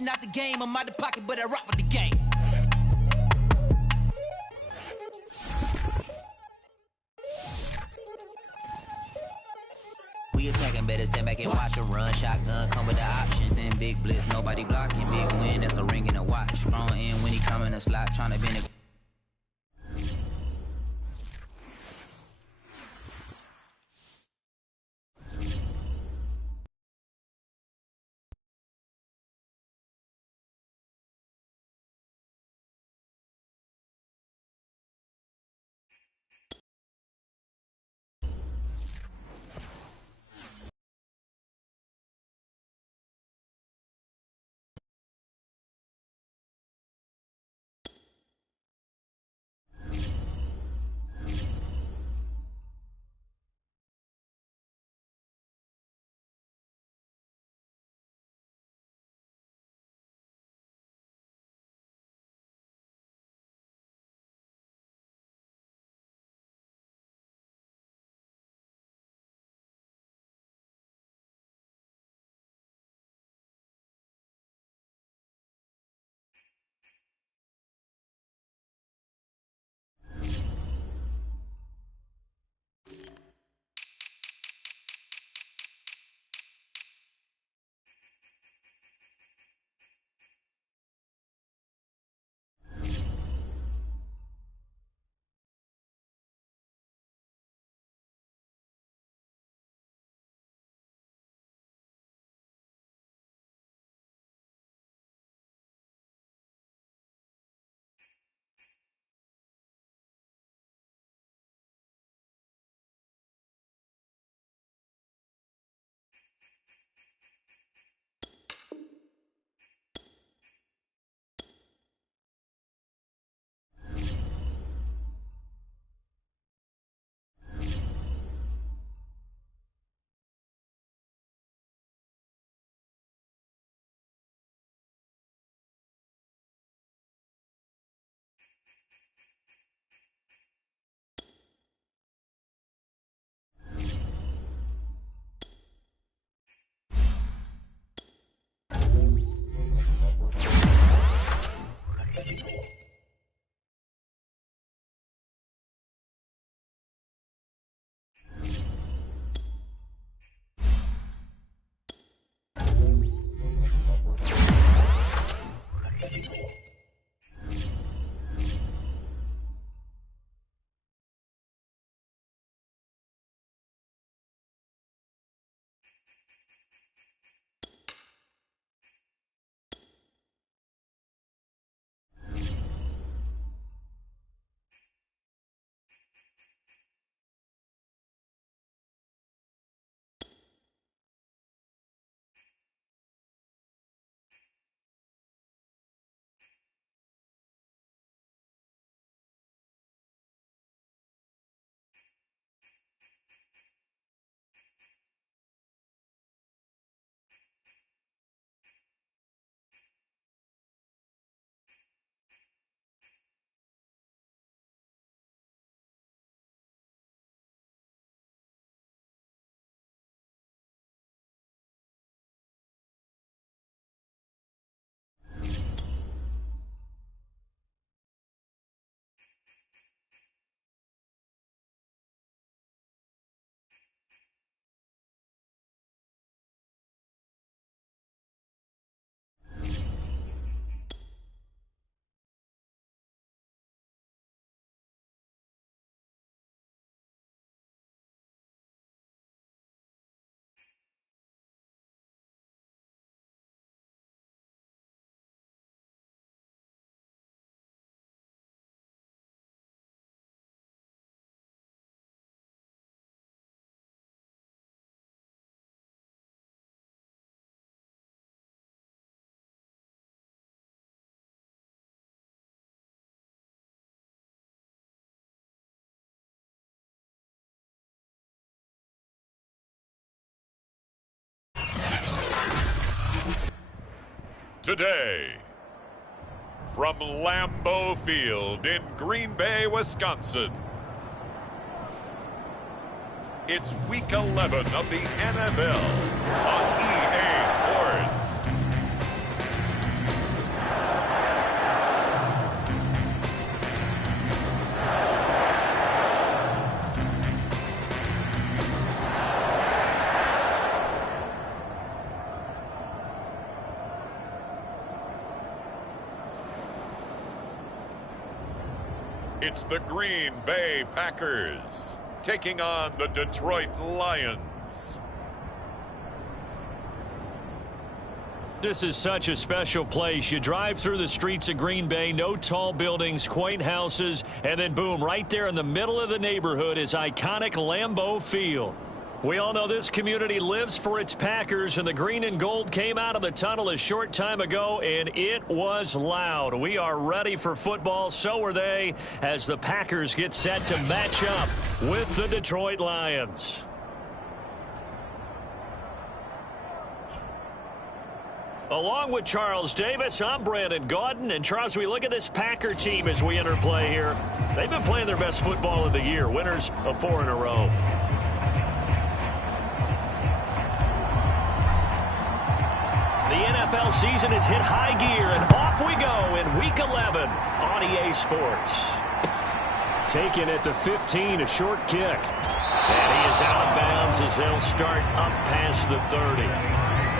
cashing out the game. I'm out the pocket, but I rock with the game. We attacking, better stand back and watch a run. Shotgun come with the options. In big blitz, nobody blocking. Big win, that's a ring and a watch. Strong in when he come in a slot, trying to bend it. Today, from Lambeau Field in Green Bay, Wisconsin, it's Week 11 of the NFL on EA Sports. It's the Green Bay Packers taking on the Detroit Lions. This is such a special place. You drive through the streets of Green Bay, no tall buildings, quaint houses, and then boom, right there in the middle of the neighborhood is iconic Lambeau Field. We all know this community lives for its Packers, and the green and gold came out of the tunnel a short time ago, and it was loud. We are ready for football, so are they, as the Packers get set to match up with the Detroit Lions. Along with Charles Davis, I'm Brandon Gaudin. And Charles, we look at this Packer team as we enter play here. They've been playing their best football of the year, winners of 4 in a row. The NFL season has hit high gear, and off we go in Week 11 on EA Sports. Taken at the 15, a short kick. And he is out of bounds as they'll start up past the 30.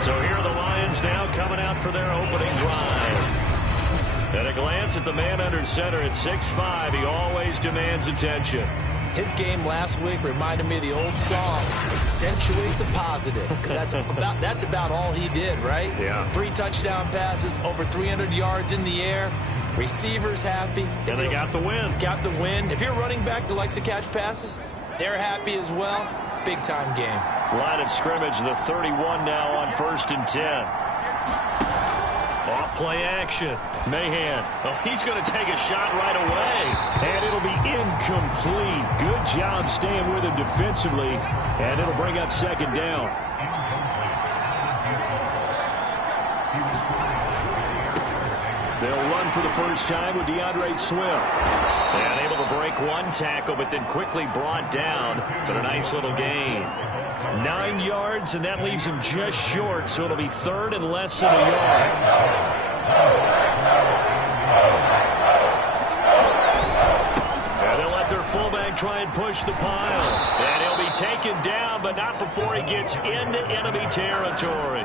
So here are the Lions now coming out for their opening drive. At a glance at the man under center at 6'5", he always demands attention. His game last week reminded me of the old song, accentuate the positive, because that's about all he did, right? Yeah. 3 touchdown passes, over 300 yards in the air, receivers happy. And they got the win. Got the win. If you're a running back that likes to catch passes, they're happy as well. Big-time game. Line of scrimmage, the 31 now on 1st and 10. Off play action. Mahan. Oh, he's going to take a shot right away. And it'll be incomplete. Good job staying with him defensively. And it'll bring up 2nd down. They'll run for the first time with DeAndre Swift. And able to break 1 tackle, but then quickly brought down. But a nice little gain. 9 yards, and that leaves him just short, so it'll be 3rd and less than a yard. And they'll let their fullback try and push the pile. And he'll be taken down, but not before he gets into enemy territory.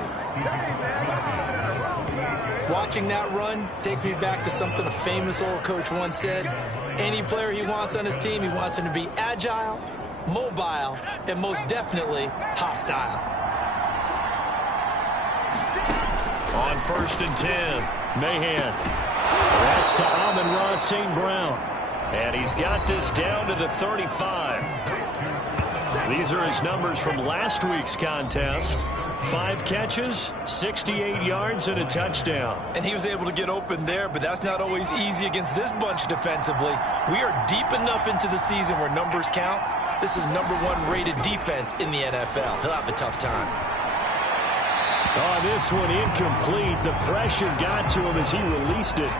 Watching that run takes me back to something a famous old coach once said. Any player he wants on his team, he wants him to be agile, mobile, and most definitely hostile. On 1st and 10, Mahan. That's to Amon-Ra St. Brown. And he's got this down to the 35. These are his numbers from last week's contest. 5 catches, 68 yards, and a touchdown. And he was able to get open there, but that's not always easy against this bunch defensively. We are deep enough into the season where numbers count. This is #1 rated defense in the NFL. He'll have a tough time. Oh, this one incomplete. The pressure got to him as he released it.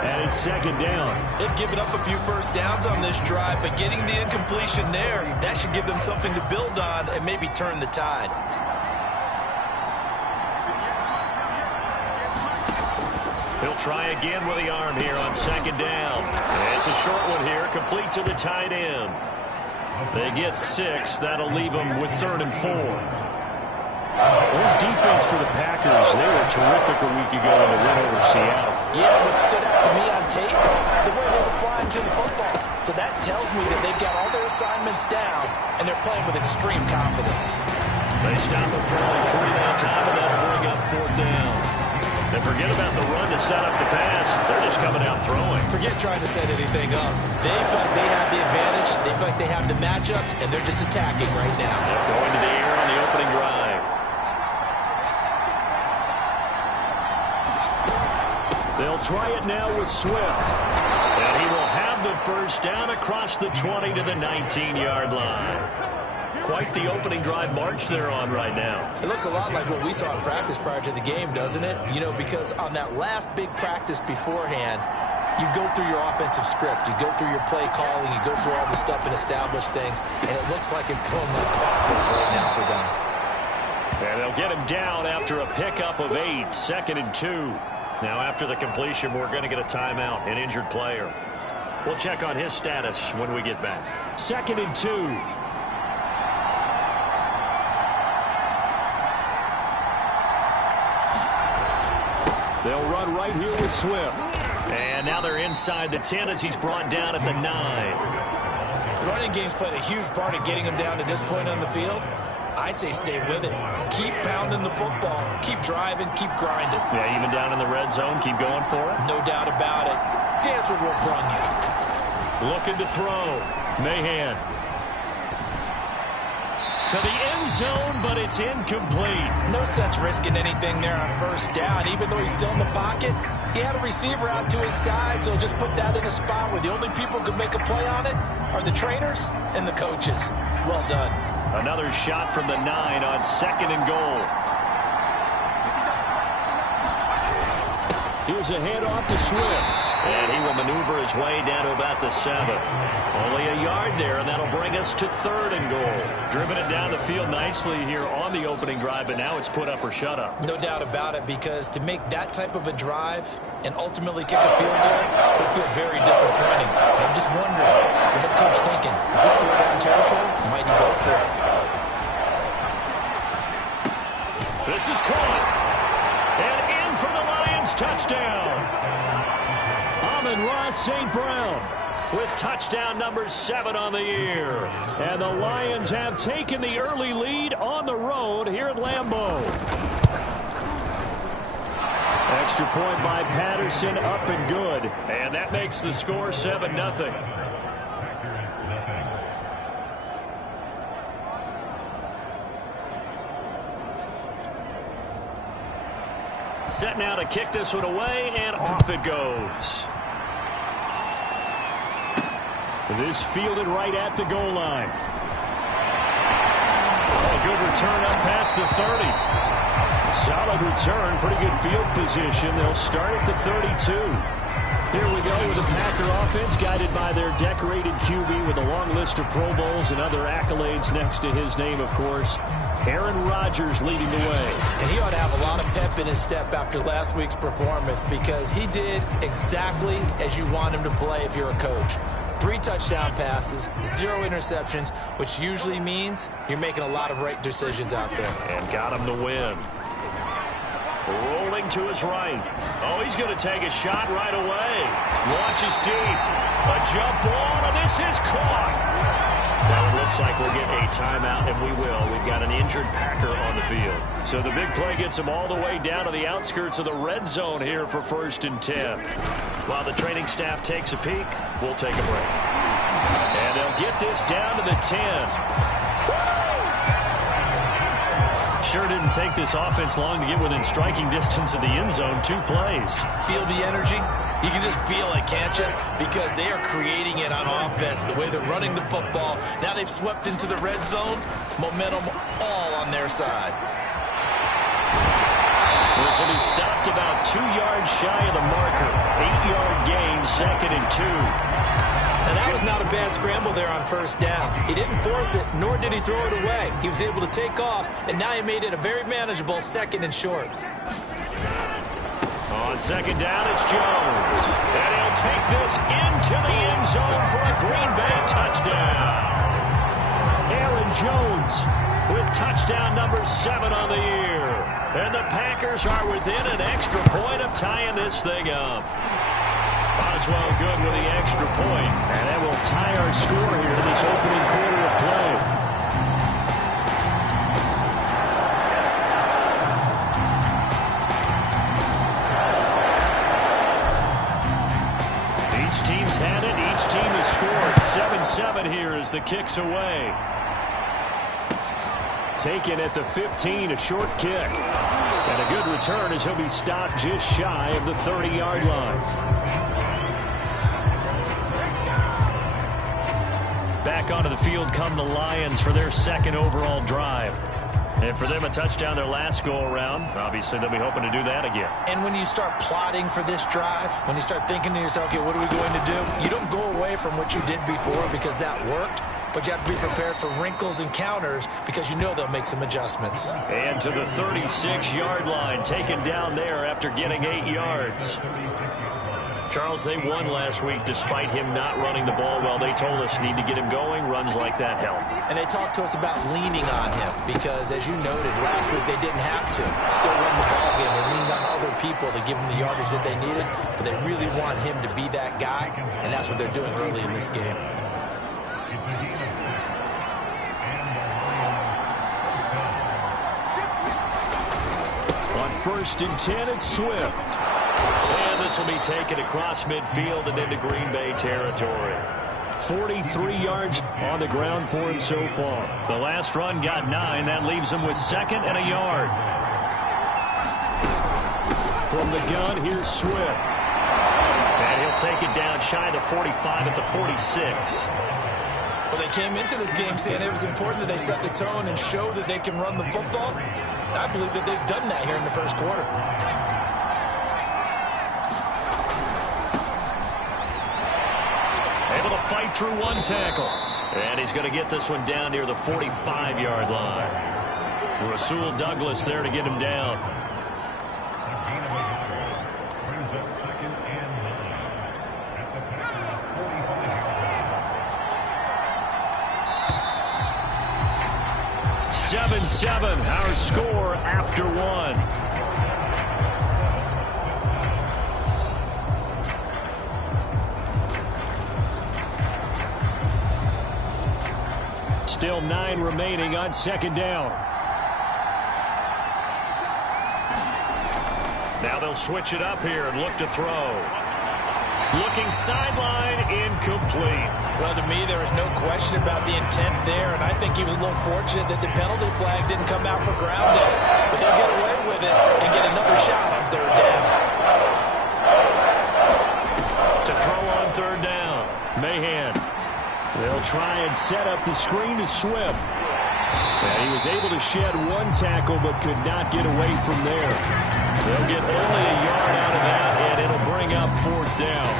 And it's 2nd down. They've given up a few first downs on this drive, but getting the incompletion there, that should give them something to build on and maybe turn the tide. He'll try again with the arm here on 2nd down. And it's a short one here, complete to the tight end. They get 6. That'll leave them with 3rd and 4. This defense for the Packers, they were terrific a week ago in the win over Seattle. Yeah, what stood out to me on tape, the way they were flying to the football. So that tells me that they've got all their assignments down, and they're playing with extreme confidence. They stop it for only 3 that time, and that'll bring up 4th down. And forget about the run to set up the pass. They're just coming out throwing. Forget trying to set anything up. They feel like they have the advantage. They feel like they have the matchups, and they're just attacking right now. They're going to the air on the opening drive. They'll try it now with Swift. And he will have the first down across the 20 to the 19-yard line. Quite the opening drive march they're on right now. It looks a lot like what we saw in practice prior to the game, doesn't it? You know, because on that last big practice beforehand, you go through your offensive script. You go through your play calling. You go through all the stuff and establish things. And it looks like it's going like clockwork right now for them. And they'll get him down after a pickup of 8, 2nd and 2. Now, after the completion, we're going to get a timeout, an injured player. We'll check on his status when we get back. 2nd and 2. They'll run right here with Swift. And now they're inside the 10 as he's brought down at the 9. The running game's played a huge part in getting him down to this point on the field. I say stay with it. Keep pounding the football. Keep driving. Keep grinding. Yeah, even down in the red zone, keep going for it. No doubt about it. Dance with what brung you. Looking to throw. Mahan. To the end zone, but it's incomplete. No sense risking anything there on first down. Even though he's still in the pocket, he had a receiver out to his side, so just put that in a spot where the only people who can make a play on it are the trainers and the coaches. Well done. Another shot from the 9 on 2nd and goal. Here's a handoff to Swift. And he will maneuver his way down to about the 7. Only a yard there, and that'll bring us to 3rd and goal. Driven it down the field nicely here on the opening drive, but now it's put up or shut up. No doubt about it, because to make that type of a drive and ultimately kick a field goal would feel very disappointing. And I'm just wondering, is the head coach thinking, is this 4-down territory? Might he go for it? This is caught. And in for the Lions touchdown. Amon-Ra St. Brown with touchdown number 7 on the year. And the Lions have taken the early lead on the road here at Lambeau. Extra point by Patterson, up and good. And that makes the score 7-0. Set now to kick this one away, and off it goes. This fielded right at the goal line. A good return up past the 30. Solid return, pretty good field position. They'll start at the 32. Here we go with the Packer offense, guided by their decorated QB with a long list of Pro Bowls and other accolades next to his name, of course. Aaron Rodgers leading the way. And he ought to have a lot of pep in his step after last week's performance, because he did exactly as you want him to play if you're a coach. 3 touchdown passes, 0 interceptions, which usually means you're making a lot of right decisions out there. And got him to win. Rolling to his right. Oh, he's going to take a shot right away. Launches deep. A jump ball, and this is caught. Now it looks like we'll get a timeout, and we will. We've got an injured Packer on the field. So the big play gets him all the way down to the outskirts of the red zone here for 1st and 10. While the training staff takes a peek, we'll take a break. And they'll get this down to the 10. Sure didn't take this offense long to get within striking distance of the end zone. 2 plays. Feel the energy? You can just feel it, can't you? Because they are creating it on offense, the way they're running the football. Now they've swept into the red zone. Momentum all on their side. This will be stopped about 2 yards shy of the marker. 8-yard gain, 2nd and 2. And that was not a bad scramble there on 1st down. He didn't force it, nor did he throw it away. He was able to take off, and now he made it a very manageable 2nd and short. On 2nd down, it's Jones. And he'll take this into the end zone for a Green Bay touchdown. Aaron Jones with touchdown number 7 on the year. And the Packers are within an extra point of tying this thing up. Boswell good with the extra point. And that will tie our score here in this opening quarter of play. Each team's had it. Each team has scored. 7-7 here as the kick's away. Taken at the 15, a short kick. And a good return as he'll be stopped just shy of the 30-yard line. Back onto the field come the Lions for their 2nd overall drive. And for them, a touchdown their last go-around. Obviously, they'll be hoping to do that again. And when you start plotting for this drive, when you start thinking to yourself, okay, what are we going to do? You don't go away from what you did before because that worked, but you have to be prepared for wrinkles and counters because you know they'll make some adjustments. And to the 36-yard line, taken down there after getting 8 yards. Charles, they won last week despite him not running the ball well. They told us need to get him going. Runs like that help. And they talked to us about leaning on him because, as you noted, last week they didn't have to. Still won the ball game. They leaned on other people to give them the yardage that they needed, but they really want him to be that guy, and that's what they're doing early in this game. On 1st and 10, it's Swift. And this will be taken across midfield and into Green Bay territory. 43 yards on the ground for him so far. The last run got 9. That leaves him with 2nd and a yard. From the gun, here's Swift. And he'll take it down shy of the 45 at the 46. Well, they came into this game saying it was important that they set the tone and show that they can run the football. I believe that they've done that here in the first quarter. Able to fight through one tackle. And he's going to get this one down near the 45-yard line. Rasul Douglas there to get him down. Our score after 1. Still 9 remaining on 2nd down. Now they'll switch it up here and look to throw. Looking sideline, incomplete. Well, to me, there was no question about the intent there, and I think he was a little fortunate that the penalty flag didn't come out for grounding. But they'll get away with it and get another shot on 3rd down. To throw on 3rd down, Mahan. They'll try and set up the screen to Swift. And he was able to shed one tackle but could not get away from there. They'll get only a yard out of that, and it'll bring up 4th down.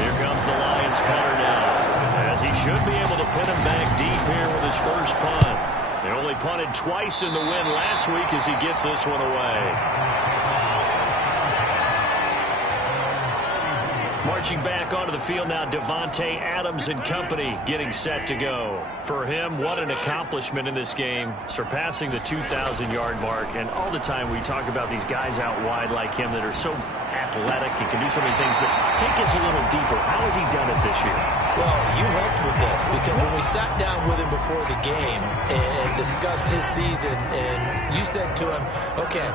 Here comes the Lions punter now, as he should be able to pin him back deep here with his first punt. They only punted twice in the win last week as he gets this one away. Marching back onto the field now, Devontae Adams and company getting set to go. For him, what an accomplishment in this game, surpassing the 2,000-yard mark. And all the time we talk about these guys out wide like him that are so athletic and can do so many things. But take us a little deeper. How has he done it this year? Well, you helped with this because when we sat down with him before the game and discussed his season, and you said to him, okay,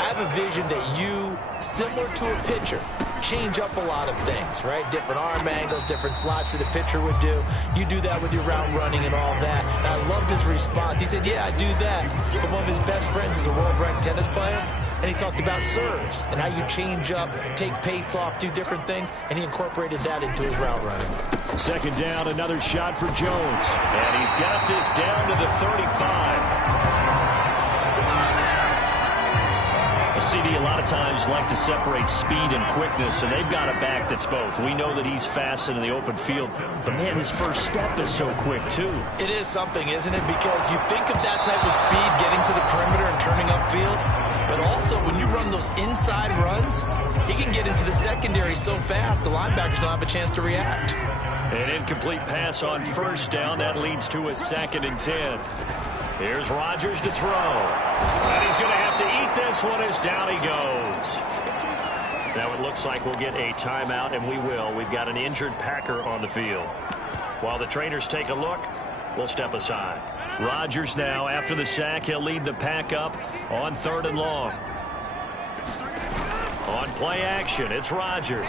I have a vision that you, similar to a pitcher, change up a lot of things, right? Different arm angles, different slots that a pitcher would do. You do that with your route running and all that. And I loved his response. He said, yeah, I do that. But one of his best friends is a world-ranked tennis player. And he talked about serves and how you change up, take pace off, do different things. And he incorporated that into his route running. 2nd down, another shot for Jones. And he's got this down to the 35. CD a lot of times like to separate speed and quickness, and they've got a back that's both. We know that he's fast in the open field, but man, his first step is so quick too. It is something, isn't it? Because you think of that type of speed getting to the perimeter and turning upfield, but also when you run those inside runs, he can get into the secondary so fast the linebackers don't have a chance to react. An incomplete pass on 1st down. That leads to a 2nd and 10. Here's Rodgers to throw. And he's going to have to eat this one as down he goes. Now it looks like we'll get a timeout, and we will. We've got an injured Packer on the field. While the trainers take a look, we'll step aside. Rodgers now, after the sack, he'll lead the pack up on 3rd and long. On play action, it's Rodgers.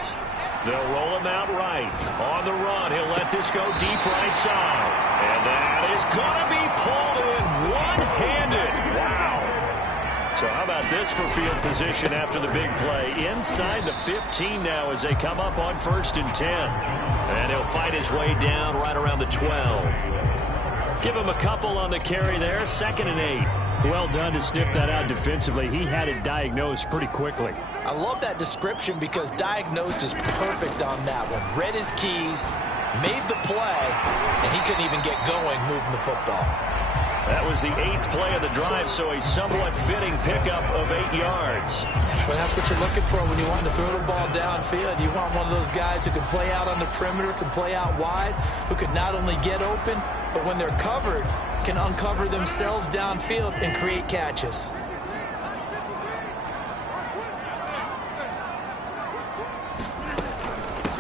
They'll roll him out right. On the run, he'll let this go deep right side. And that is going to be pulled in one-handed. Wow. So how about this for field position after the big play? Inside the 15 now as they come up on 1st and 10. And he'll fight his way down right around the 12. Give him a couple on the carry there. 2nd and 8. Well done to sniff that out defensively. He had it diagnosed pretty quickly. I love that description because diagnosed is perfect on that one. Read his keys, made the play, and he couldn't even get going moving the football. That was the 8th play of the drive, so a somewhat fitting pickup of 8 yards. Well, that's what you're looking for when you want to throw the ball downfield. You want one of those guys who can play out on the perimeter, can play out wide, who can not only get open, but when they're covered, can uncover themselves downfield and create catches.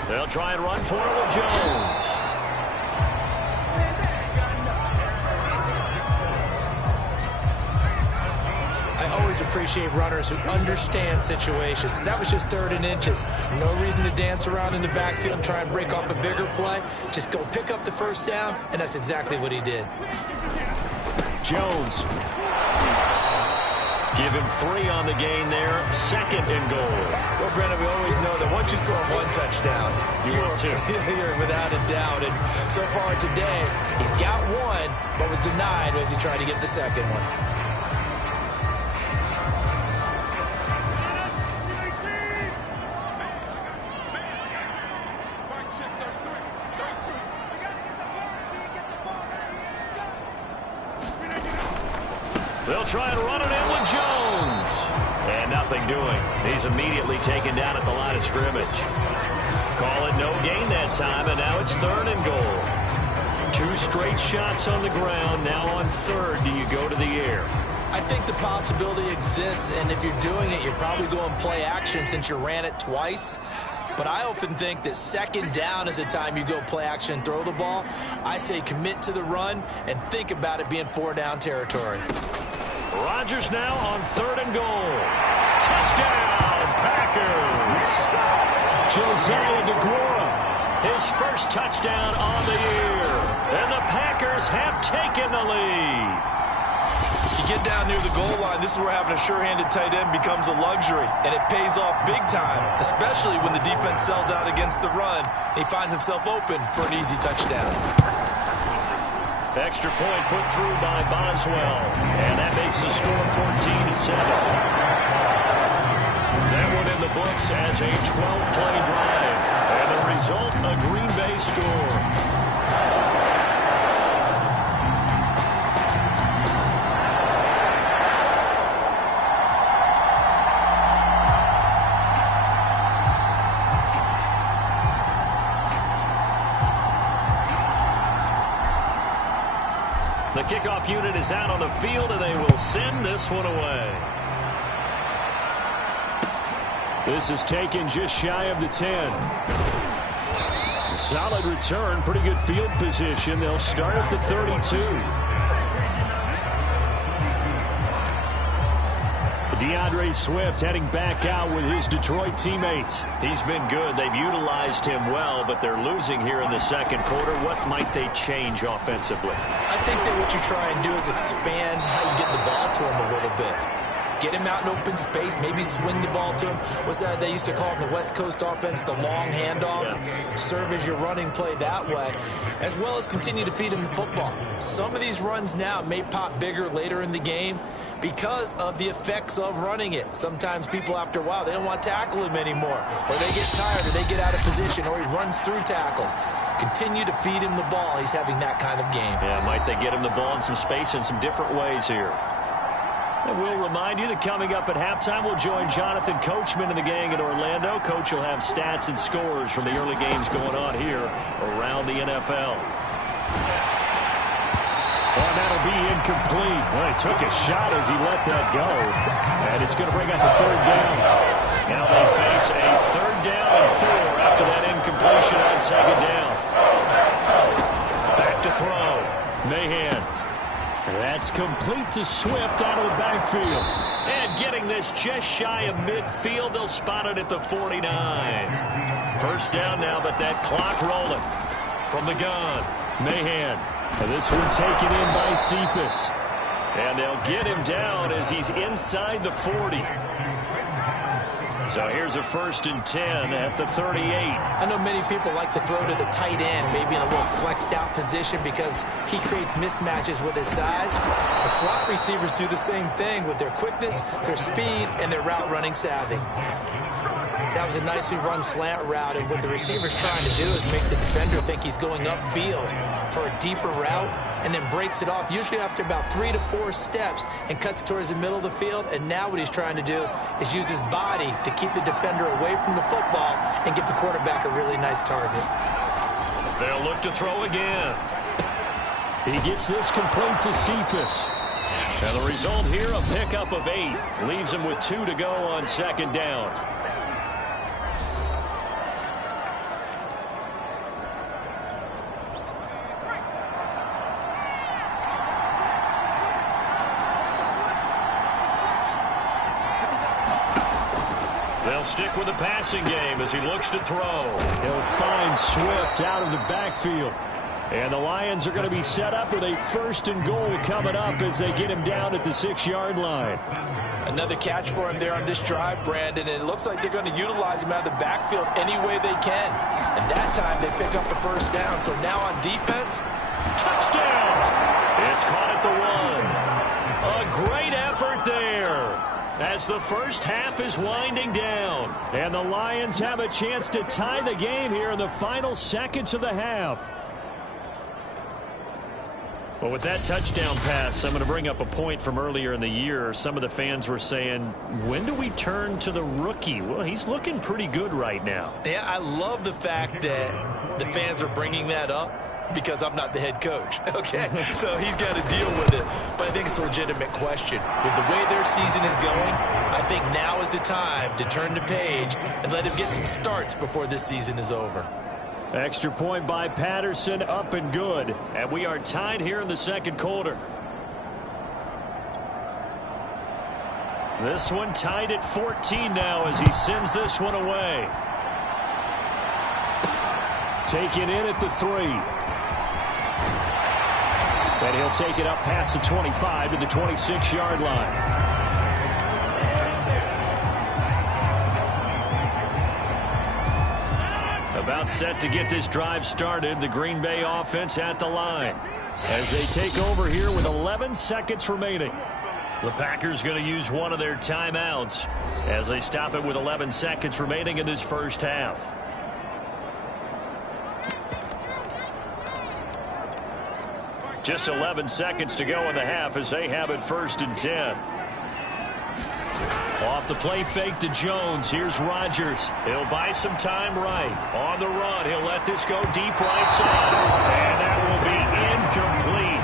They'll try and run for it with Jones. I always appreciate runners who understand situations. That was just 3rd and inches. No reason to dance around in the backfield and try and break off a bigger play. Just go pick up the first down, and that's exactly what he did. Jones. Give him 3 on the gain there. 2nd and goal. Well, Brennan, we always know that once you score 1 touchdown, you're without a doubt. And so far today, he's got 1, but was denied as he tried to get the 2nd one. They'll try and run it in with Jones. And nothing doing. He's immediately taken down at the line of scrimmage. Call it no gain that time, and now it's 3rd and goal. 2 straight shots on the ground. Now on 3rd, do you go to the air? I think the possibility exists, and if you're doing it, you're probably going play action since you ran it twice. But I often think that 2nd down is the time you go play action and throw the ball. I say commit to the run and think about it being 4-down territory. Rodgers now on 3rd and goal. Touchdown, Packers. Josiah DeGuara, his first touchdown on the year. And the Packers have taken the lead. You get down near the goal line, this is where having a sure-handed tight end becomes a luxury, and it pays off big time, especially when the defense sells out against the run. He finds himself open for an easy touchdown. Extra point put through by Boswell, and that makes the score 14-7. That one in the books as a 12-play drive, and the result, a Green Bay score. The kickoff unit is out on the field, and they will send this one away. This is taken just shy of the 10. Solid return, pretty good field position. They'll start at the 32. DeAndre Swift heading back out with his Detroit teammates. He's been good. They've utilized him well, but they're losing here in the 2nd quarter. What might they change offensively? I think that what you try and do is expand how you get the ball to him a little bit. Get him out in open space, maybe swing the ball to him. What's that they used to call it in the West Coast offense, the long handoff? Yeah. Serve as your running play that way, as well as continue to feed him the football. Some of these runs now may pop bigger later in the game because of the effects of running it. Sometimes people, after a while, they don't want to tackle him anymore, or they get tired, or they get out of position, or he runs through tackles. Continue to feed him the ball. He's having that kind of game. Yeah, might they get him the ball in some space in some different ways here. And we'll remind you that coming up at halftime, we'll join Jonathan Coachman and the gang in Orlando. Coach will have stats and scores from the early games going on here around the NFL. And that'll be incomplete. Well, he took a shot as he let that go. And it's going to bring up a 3rd down. Now they face a 3rd down and 4 after that incompletion on 2nd down. Back to throw. Mahan. That's complete to Swift out of the backfield. And getting this just shy of midfield, they'll spot it at the 49. 1st down now, but that clock rolling. From the gun, Mahan. And this one taken in by Cephas. And they'll get him down as he's inside the 40. So here's a 1st and 10 at the 38. I know many people like to throw to the tight end, maybe in a little flexed out position because he creates mismatches with his size. The slot receivers do the same thing with their quickness, their speed, and their route running savvy. That was a nicely run slant route, and what the receiver's trying to do is make the defender think he's going upfield for a deeper route, and then breaks it off, usually after about 3 to 4 steps, and cuts towards the middle of the field. And now what he's trying to do is use his body to keep the defender away from the football and give the quarterback a really nice target. They'll look to throw again. He gets this complete to Cephas. And the result here, a pickup of 8. Leaves him with 2 to go on second down. They'll stick with the passing game as he looks to throw. He'll find Swift out of the backfield. And the Lions are going to be set up with a 1st and goal coming up as they get him down at the 6-yard line. Another catch for him there on this drive, Brandon, and it looks like they're going to utilize him out of the backfield any way they can. And that time they pick up a 1st down. So now on defense, touchdown! It's caught at the 1. A great effort there as the first half is winding down. And the Lions have a chance to tie the game here in the final seconds of the half. Well, with that touchdown pass, I'm going to bring up a point from earlier in the year. Some of the fans were saying, when do we turn to the rookie? Well, he's looking pretty good right now. Yeah, I love the fact that the fans are bringing that up because I'm not the head coach, okay? So he's got to deal with it. But I think it's a legitimate question. With the way their season is going, I think now is the time to turn the page and let him get some starts before this season is over. Extra point by Patterson, up and good. And we are tied here in the second quarter. This one tied at 14 now as he sends this one away. Taken in at the 3. And he'll take it up past the 25 to the 26-yard line. About set to get this drive started, the Green Bay offense at the line as they take over here with 11 seconds remaining. The Packers going to use one of their timeouts as they stop it with 11 seconds remaining in this first half. Just 11 seconds to go in the half as they have it 1st and 10. Off the play fake to Jones. Here's Rodgers. He'll buy some time right. On the run, he'll let this go deep right side. And that will be incomplete.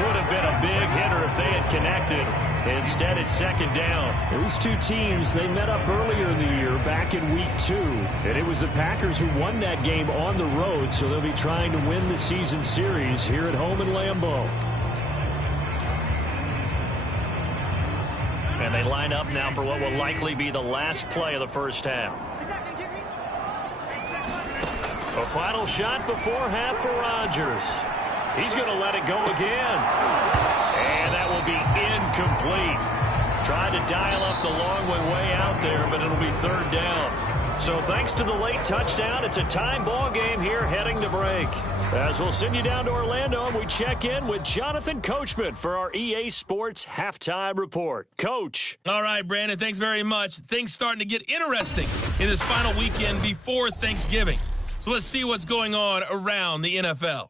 Would have been a big hitter if they had connected. Instead, it's 2nd down. These two teams, they met up earlier in the year, back in week 2. And it was the Packers who won that game on the road, so they'll be trying to win the season series here at home in Lambeau. And they line up now for what will likely be the last play of the first half. A final shot before half for Rodgers. He's going to let it go again. And that will be incomplete. Tried to dial up the long way out there, but it'll be 3rd down. So thanks to the late touchdown, it's a tie ball game here heading to break. As we'll send you down to Orlando, and we check in with Jonathan Coachman for our EA Sports Halftime Report. Coach. All right, Brandon, thanks very much. Things starting to get interesting in this final weekend before Thanksgiving. So let's see what's going on around the NFL.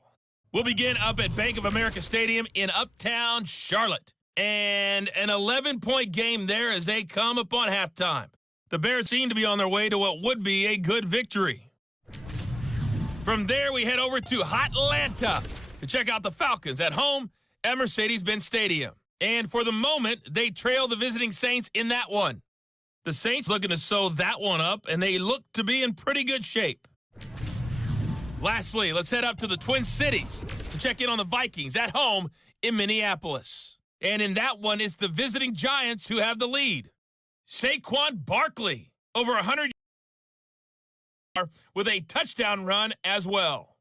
We'll begin up at Bank of America Stadium in Uptown Charlotte. And an 11-point game there as they come upon halftime. The Bears seem to be on their way to what would be a good victory. From there, we head over to Atlanta to check out the Falcons at home at Mercedes-Benz Stadium. And for the moment, they trail the visiting Saints in that one. The Saints looking to sew that one up, and they look to be in pretty good shape. Lastly, let's head up to the Twin Cities to check in on the Vikings at home in Minneapolis. And in that one, it's the visiting Giants who have the lead. Saquon Barkley, over 100 with a touchdown run as well.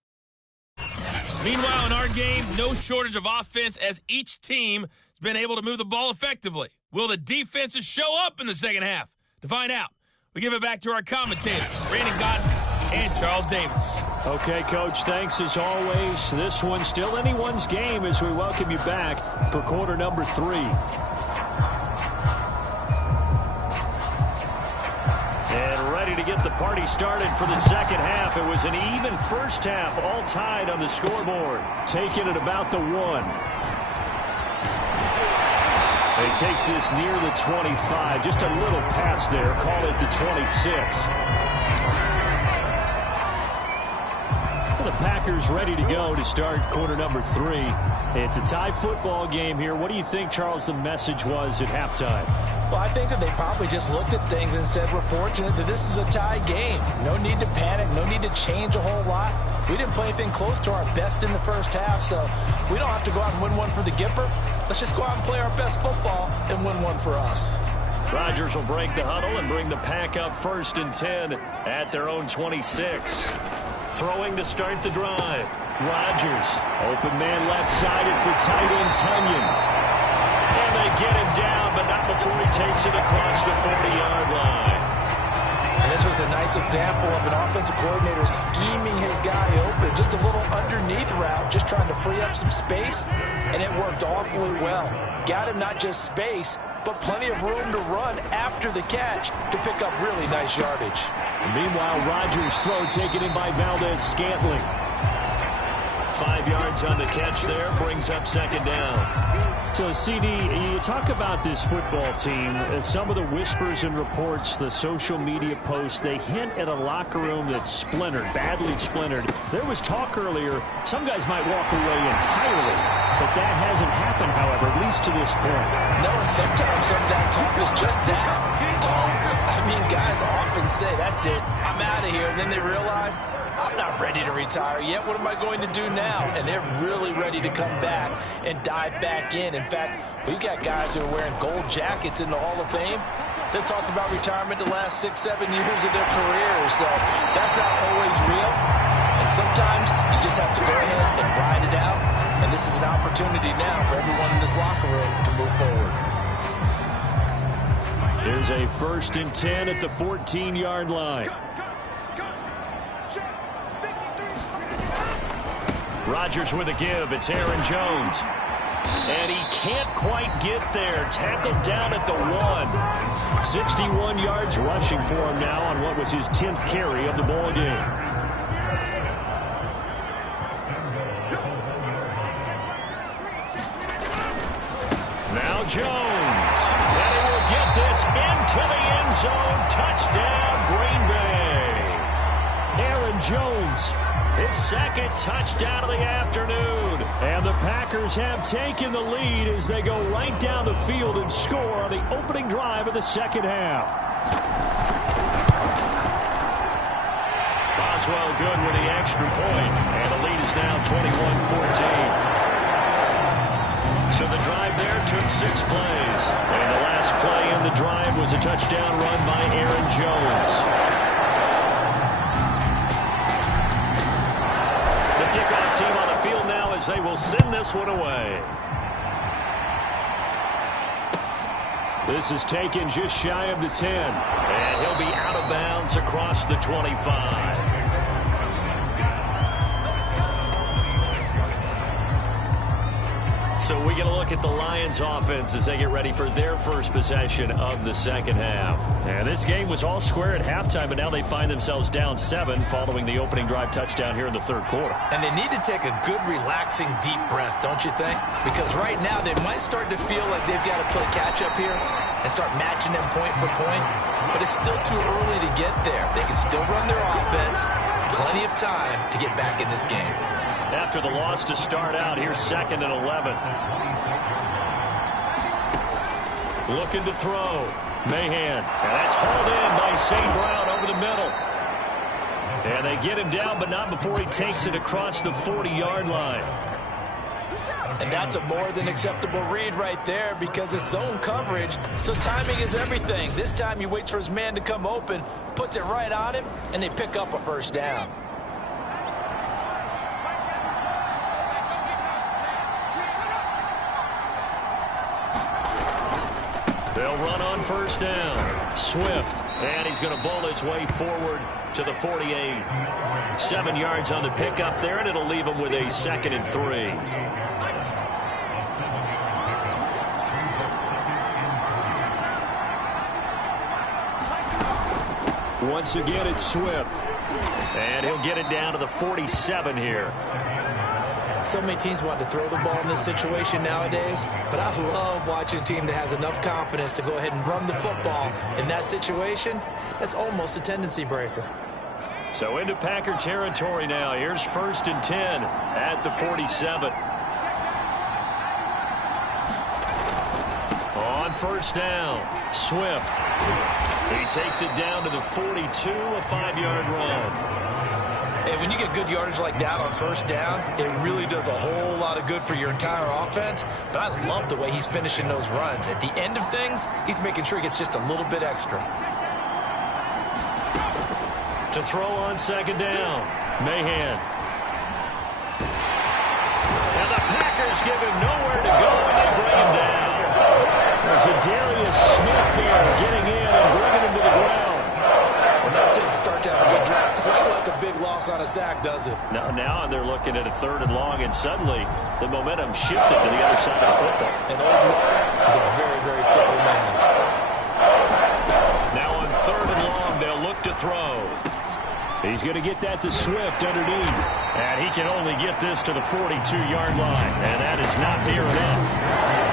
Meanwhile, in our game, no shortage of offense as each team has been able to move the ball effectively. Will the defenses show up in the second half? To find out, we give it back to our commentators, Brandon Godden and Charles Davis. Okay, Coach, thanks as always. This one's still anyone's game as we welcome you back for quarter number 3. And ready to get the party started for the second half. It was an even first half, all tied on the scoreboard. Taking it about the 1. And he takes this near the 25. Just a little pass there. Call it the 26. The Packers ready to go to start quarter number 3. It's a tie football game here. What do you think, Charles, the message was at halftime? Well, I think that they probably just looked at things and said, we're fortunate that this is a tie game. No need to panic. No need to change a whole lot. We didn't play anything close to our best in the first half, so we don't have to go out and win one for the Gipper. Let's just go out and play our best football and win one for us. Rodgers will break the huddle and bring the Pack up 1st and 10 at their own 26. Throwing to start the drive. Rodgers, open man left side. It's the tight end, Tunyon. And they get him down, but not before he takes it across the 40-yard line. And this was a nice example of an offensive coordinator scheming his guy open. Just a little underneath route, just trying to free up some space, and it worked awfully well. Got him not just space, but plenty of room to run after the catch to pick up really nice yardage. Meanwhile, Rodgers' throw taken in by Valdez-Scantling. 5 yards on the catch there, brings up 2nd down. So, CD, you talk about this football team. Some of the whispers and reports, the social media posts, they hint at a locker room that's splintered, badly splintered. There was talk earlier, some guys might walk away entirely, but that hasn't happened, however, at least to this point. No, and sometimes some of that talk is just that, talk. I mean, guys often say, that's it, I'm out of here, and then they realize, I'm not ready to retire yet. What am I going to do now? And they're really ready to come back and dive back in. In fact, we've got guys who are wearing gold jackets in the Hall of Fame that talked about retirement the last 6-7 years of their careers. So that's not always real. And sometimes you just have to go ahead and ride it out. And this is an opportunity now for everyone in this locker room to move forward. There's a 1st and 10 at the 14-yard line. Rodgers with a give. It's Aaron Jones. And he can't quite get there. Tackled down at the 1. 61 yards rushing for him now on what was his 10th carry of the ball game. Now Jones. And he will get this into the end zone. Touchdown, Green Bay. Aaron Jones. His 2nd touchdown of the afternoon. And the Packers have taken the lead as they go right down the field and score on the opening drive of the second half. Boswell good with the extra point. And the lead is now 21-14. So the drive there took 6 plays. And the last play in the drive was a touchdown run by Aaron Jones. Kickoff team on the field now as they will send this one away. This is taken just shy of the 10. And he'll be out of bounds across the 25. So we get a look at the Lions offense as they get ready for their first possession of the second half. And this game was all square at halftime, but now they find themselves down 7 following the opening drive touchdown here in the 3rd quarter. And they need to take a good, relaxing, deep breath, don't you think? Because right now they might start to feel like they've got to play catch-up here and start matching them point for point. But it's still too early to get there. They can still run their offense. Plenty of time to get back in this game. After the loss to start out, here's 2nd and 11. Looking to throw. Mahan. And that's hauled in by St. Brown over the middle. And they get him down, but not before he takes it across the 40-yard line. And that's a more than acceptable read right there because it's zone coverage. So timing is everything. This time he waits for his man to come open, puts it right on him, and they pick up a 1st down. They'll run on 1st down. Swift. And he's going to bowl his way forward to the 48. 7 yards on the pickup there, and it'll leave him with a 2nd and 3. Once again, it's Swift. And he'll get it down to the 47 here. So many teams want to throw the ball in this situation nowadays, but I love watching a team that has enough confidence to go ahead and run the football. In that situation, that's almost a tendency breaker. So into Packer territory now. Here's 1st and 10 at the 47. On 1st down, Swift. He takes it down to the 42, a 5-yard run. And when you get good yardage like that on 1st down, it really does a whole lot of good for your entire offense. But I love the way he's finishing those runs. At the end of things, he's making sure he gets just a little bit extra. To throw on 2nd down, Mahan. And the Packers give him nowhere to go, and they bring him down. There's a Darius Smith there getting in and bringing him to the ground. Well, that takes a start to have a good drive. Quite like a big loss on a sack, does it? Now they're looking at a 3rd and long, and suddenly the momentum shifted to the other side of the football. And old Lowe is a very, very fickle man. Now on 3rd and long, they'll look to throw. He's going to get that to Swift underneath. And he can only get this to the 42-yard line, and that is not near enough.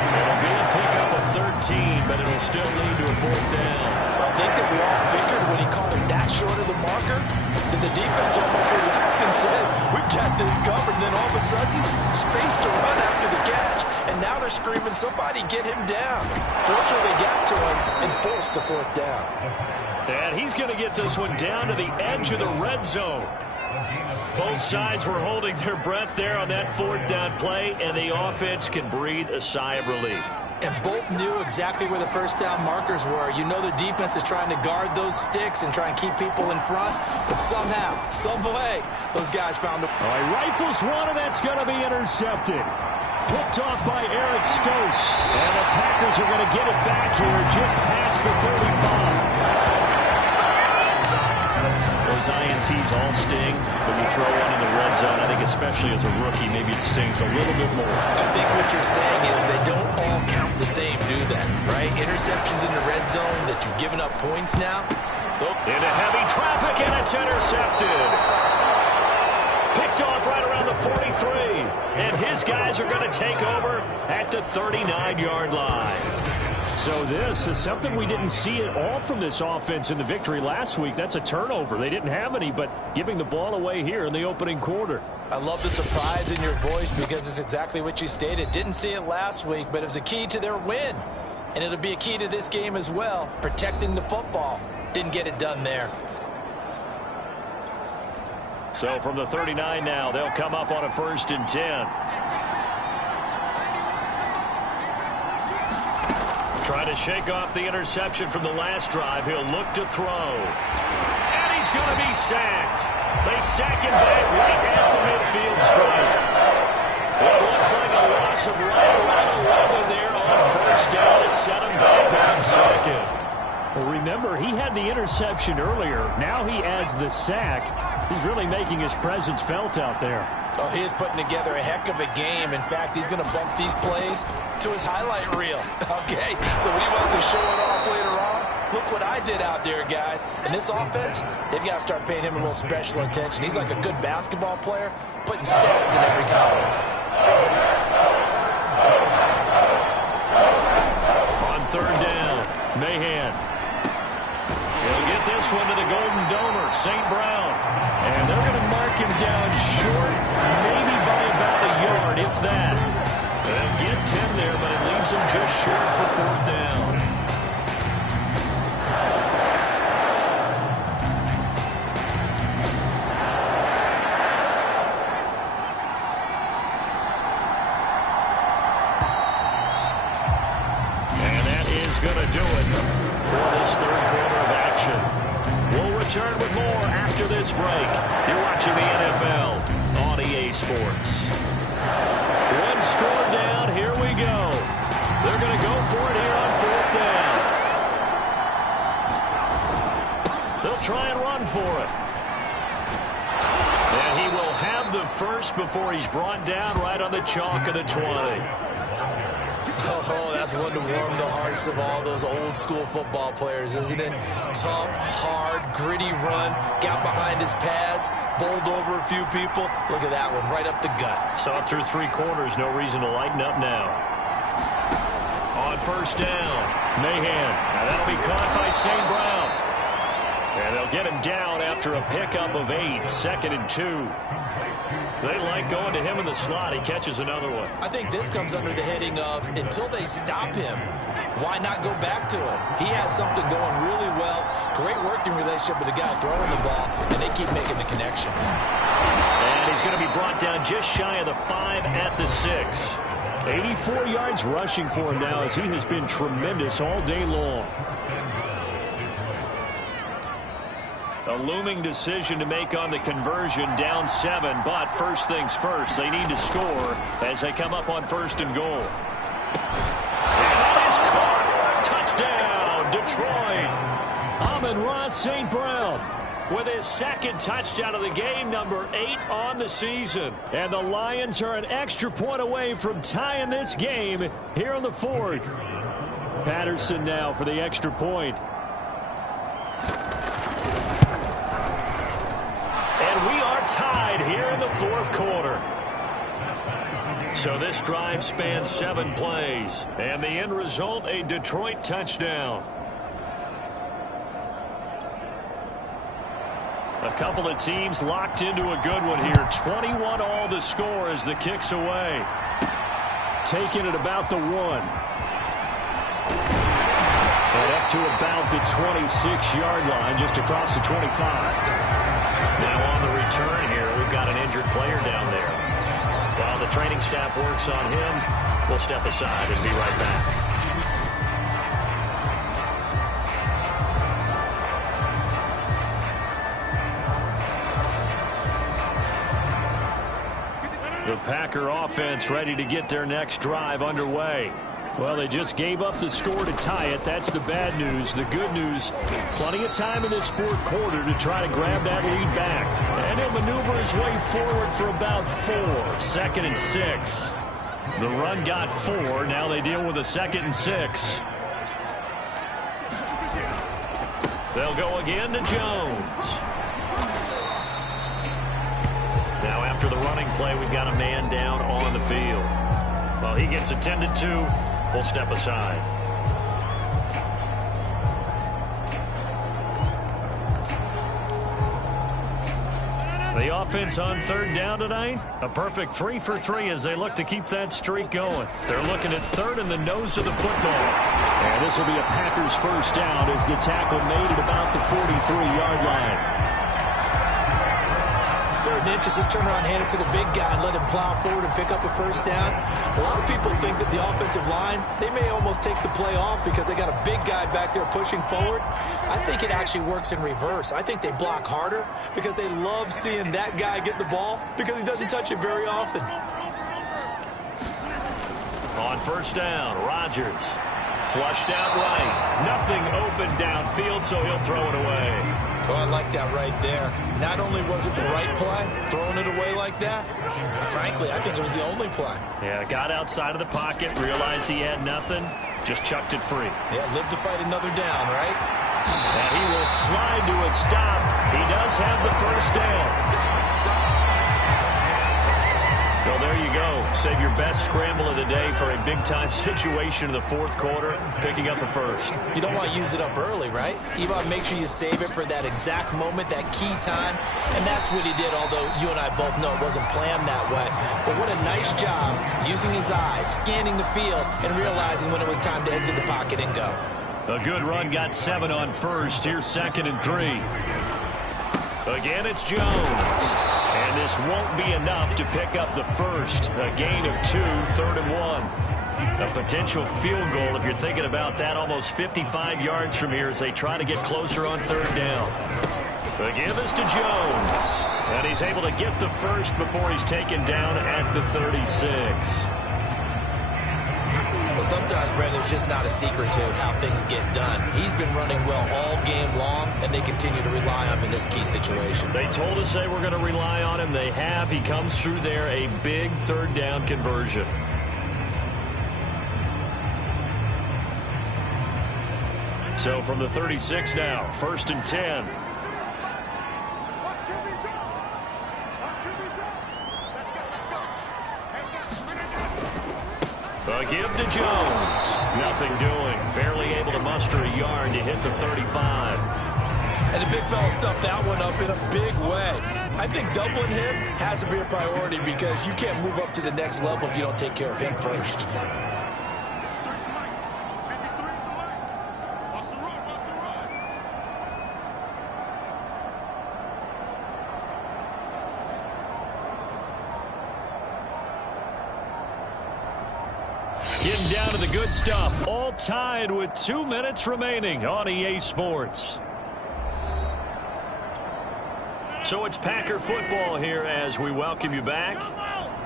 It'll be a pickup of 13, but it'll still lead to a 4th down. I think that we all figured when he called him that short of the marker, that the defense almost relaxed and said, we've got this covered. And then all of a sudden, space to run after the catch. And now they're screaming, somebody get him down. Fortunately, they got to him and forced the 4th down. And he's going to get this one down to the edge of the red zone. Both sides were holding their breath there on that 4th down play, and the offense can breathe a sigh of relief. And both knew exactly where the 1st down markers were. You know the defense is trying to guard those sticks and try and keep people in front, but somehow, some way, those guys found a... All right, rifles one, and that's going to be intercepted. Picked off by Eric Stokes. And the Packers are going to get it back here just past the 35. Those INTs all sting when you throw one in the red zone. I think especially as a rookie, maybe it stings a little bit more. I think what you're saying is they don't all count the same, do they? Right? Interceptions in the red zone that you've given up points now. Into heavy traffic, and it's intercepted. Picked off right around the 43. And his guys are going to take over at the 39-yard line. So this is something we didn't see at all from this offense in the victory last week. That's a turnover. They didn't have any, but giving the ball away here in the opening quarter. I love the surprise in your voice because it's exactly what you stated. Didn't see it last week, but it was a key to their win. And it'll be a key to this game as well, protecting the football. Didn't get it done there. So from the 39 now, they'll come up on a 1st and 10. Trying to shake off the interception from the last drive. He'll look to throw. And he's going to be sacked. They sack him back right at the midfield stripe. It looks like a loss of right around 11 there on 1st down to set him back on 2nd. Well, remember, he had the interception earlier. Now he adds the sack. He's really making his presence felt out there. Oh, he is putting together a heck of a game. In fact, he's going to bump these plays to his highlight reel. Okay, so when he wants to show it off later on, look what I did out there, guys. And this offense, they've got to start paying him a little special attention. He's like a good basketball player, putting stats in every column. On 3rd down, Mahan. He'll get this one to the Golden Domer, St. Brown. And they're going to mark him down short, maybe by about a yard, if that. They'll get 10 there, but it leaves him just short for 4th down. And that is going to do it for this 3rd quarter of action. We'll return with more after this break. You're watching the NFL on EA Sports. One score down. Here we go. They're going to go for it here on 4th down. They'll try and run for it. And he will have the first before he's brought down right on the chalk of the 20. Oh, That's one to warm the hearts of all those old school football players, isn't it? Tough, hard, gritty run, got behind his pads, bowled over a few people. Look at that one, right up the gut. Saw it through 3 quarters, no reason to lighten up now. On first down, Mahan. Now that'll be caught by St. Brown. And they'll get him down after a pickup of 8, 2nd and 2. They like going to him in the slot. He catches another one. I think this comes under the heading of until they stop him, why not go back to him? He has something going really well. Great working relationship with the guy throwing the ball, and they keep making the connection. And he's going to be brought down just shy of the 5 at the 6. 84 yards rushing for him now as he has been tremendous all day long. A looming decision to make on the conversion, down 7, but first things first, they need to score as they come up on 1st and goal. And that is caught! Touchdown, Detroit! Amon-Ra St. Brown with his 2nd touchdown of the game, number 8 on the season. And the Lions are an extra point away from tying this game here in the 4th. Patterson now for the extra point. We are tied here in the 4th quarter. So this drive spans 7 plays. And the end result, a Detroit touchdown. A couple of teams locked into a good one here. 21 all the score as the kick's away. Taking it about the 1. And up to about the 26-yard line, just across the 25. Now on the return here, we've got an injured player down there. While the training staff works on him, we'll step aside and be right back. The Packer offense ready to get their next drive underway. Well, they just gave up the score to tie it. That's the bad news. The good news, plenty of time in this 4th quarter to try to grab that lead back. And he'll maneuver his way forward for about 4. 2nd and 6. The run got 4. Now they deal with a 2nd and 6. They'll go again to Jones. Now after the running play, we've got a man down on the field. Well, he gets attended to. We'll step aside. The offense on 3rd down tonight, a perfect 3 for 3 as they look to keep that streak going. They're looking at 3rd in the nose of the football. And this will be a Packers first down as the tackle made at about the 43-yard line. 3rd and inches, just turn around, hand it to the big guy and let him plow forward and pick up a first down. A lot of people think that the offensive line, they may almost take the play off because they got a big guy back there pushing forward. I think it actually works in reverse. I think they block harder because they love seeing that guy get the ball because he doesn't touch it very often. On first down, Rodgers flushed out right. Nothing open downfield, so he'll throw it away. Oh, I like that right there. Not only was it the right play, throwing it away like that, frankly, I think it was the only play. Yeah, got outside of the pocket, realized he had nothing, just chucked it free. Yeah, live to fight another down, right? And he will slide to a stop. He does have the first down. Well, there you go. Save your best scramble of the day for a big-time situation in the 4th quarter, picking up the first. You don't want to use it up early, right? You want to make sure you save it for that exact moment, that key time, and that's what he did, although you and I both know it wasn't planned that way. But what a nice job using his eyes, scanning the field, and realizing when it was time to exit the pocket and go. A good run got 7 on first. Here's 2nd and 3. Again, it's Jones. And this won't be enough to pick up the first. A gain of 2, 3rd and 1. A potential field goal, if you're thinking about that, almost 55 yards from here as they try to get closer on 3rd down. The give is to Jones. And he's able to get the first before he's taken down at the 36. Well, sometimes, Brandon, it's just not a secret to how things get done. He's been running well all game long, and they continue to rely on him in this key situation. They told us they were going to rely on him. They have. He comes through there, a big 3rd down conversion. So from the 36 now, 1st and 10. A give to Jones. Nothing doing. Barely able to muster a yard to hit the 35. And the big fella stuffed that one up in a big way. I think doubling him has to be a priority because you can't move up to the next level if you don't take care of him first. Getting down to the good stuff. All tied with 2 minutes remaining on EA Sports. So it's Packer football here as we welcome you back.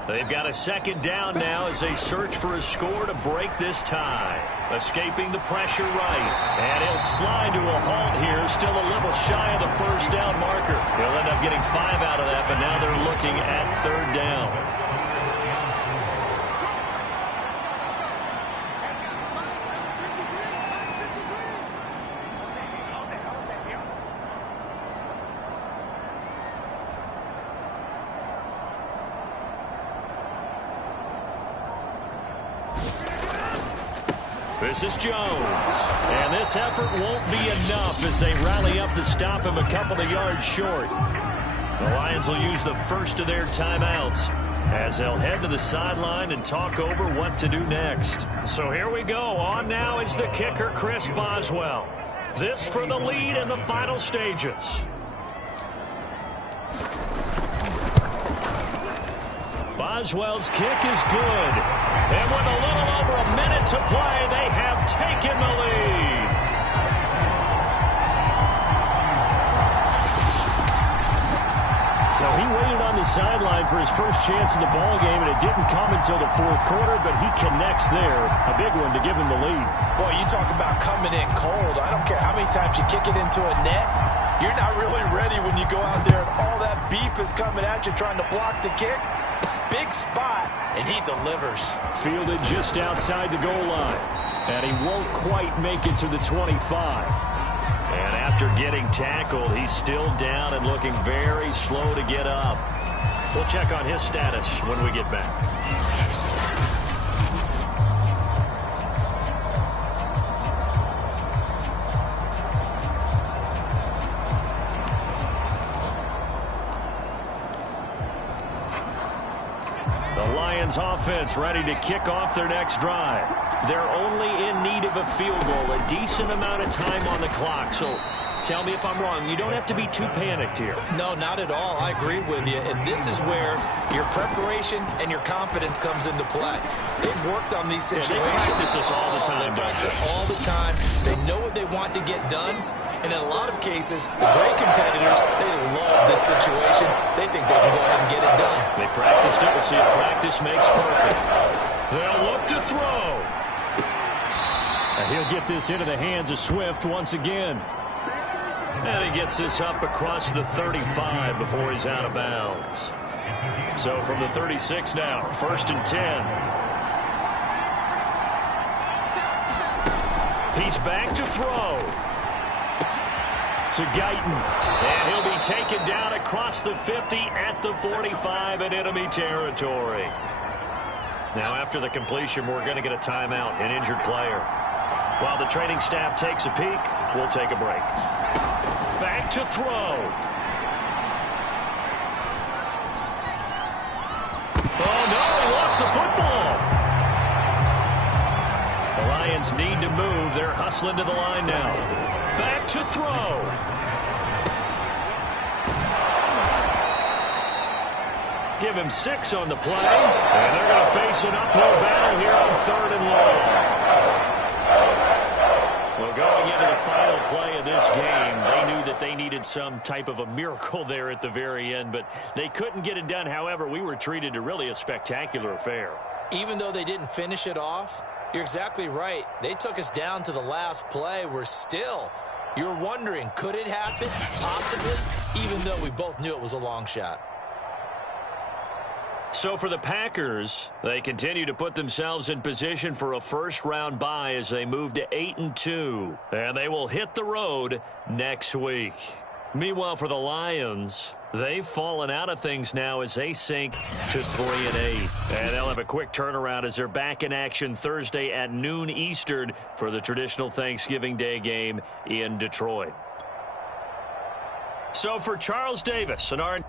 They've got a 2nd down now as they search for a score to break this tie. Escaping the pressure right. And he'll slide to a halt here. Still a little shy of the 1st down marker. He'll end up getting 5 out of that, but now they're looking at 3rd down. This is Jones. And this effort won't be enough as they rally up to stop him a couple of yards short. The Lions will use the first of their timeouts as they'll head to the sideline and talk over what to do next. So here we go. On now is the kicker, Chris Boswell. This for the lead in the final stages. Boswell's kick is good. And with a little over a minute to play, they have taken the lead. So he waited on the sideline for his first chance in the ball game, and it didn't come until the 4th quarter, but he connects there. A big one to give him the lead. Boy, you talk about coming in cold. I don't care how many times you kick it into a net. You're not really ready when you go out there and all that beef is coming at you trying to block the kick. Big spot, and he delivers. Fielded just outside the goal line, and he won't quite make it to the 25. And after getting tackled, he's still down and looking very slow to get up. We'll check on his status when we get back. Offense ready to kick off their next drive. They're only in need of a field goal, a decent amount of time on the clock. So tell me if I'm wrong. You don't have to be too panicked here. No, not at all. I agree with you. And this is where your preparation and your confidence comes into play. They've worked on these situations. They practice this all the time. They practice it all the time. They know what they want to get done. And in a lot of cases, the great competitors, they love this situation. They think they can go ahead and get it done. They practiced it. We'll see if practice makes perfect. They'll look to throw. And he'll get this into the hands of Swift once again. And he gets this up across the 35 before he's out of bounds. So from the 36 now, 1st and 10. He's back to throw. To Guyton. And he'll be taken down across the 50 at the 45 in enemy territory. Now after the completion, we're going to get a timeout, an injured player. While the training staff takes a peek, we'll take a break. Back to throw. Oh no, he lost the football. The Lions need to move. They're hustling to the line now. Back to throw. Give him 6 on the play. And they're going to face an uphill battle here on 3rd and long. Well, going into the final play of this game, they knew that they needed some type of a miracle there at the very end, but they couldn't get it done. However, we were treated to really a spectacular affair. Even though they didn't finish it off, you're exactly right. They took us down to the last play. You're wondering, could it happen? Possibly, even though we both knew it was a long shot. So for the Packers, they continue to put themselves in position for a first-round bye as they move to 8-2. And they will hit the road next week. Meanwhile, for the Lions, they've fallen out of things now as they sink to 3-8. And they'll have a quick turnaround as they're back in action Thursday at noon Eastern for the traditional Thanksgiving Day game in Detroit. So for Charles Davis and our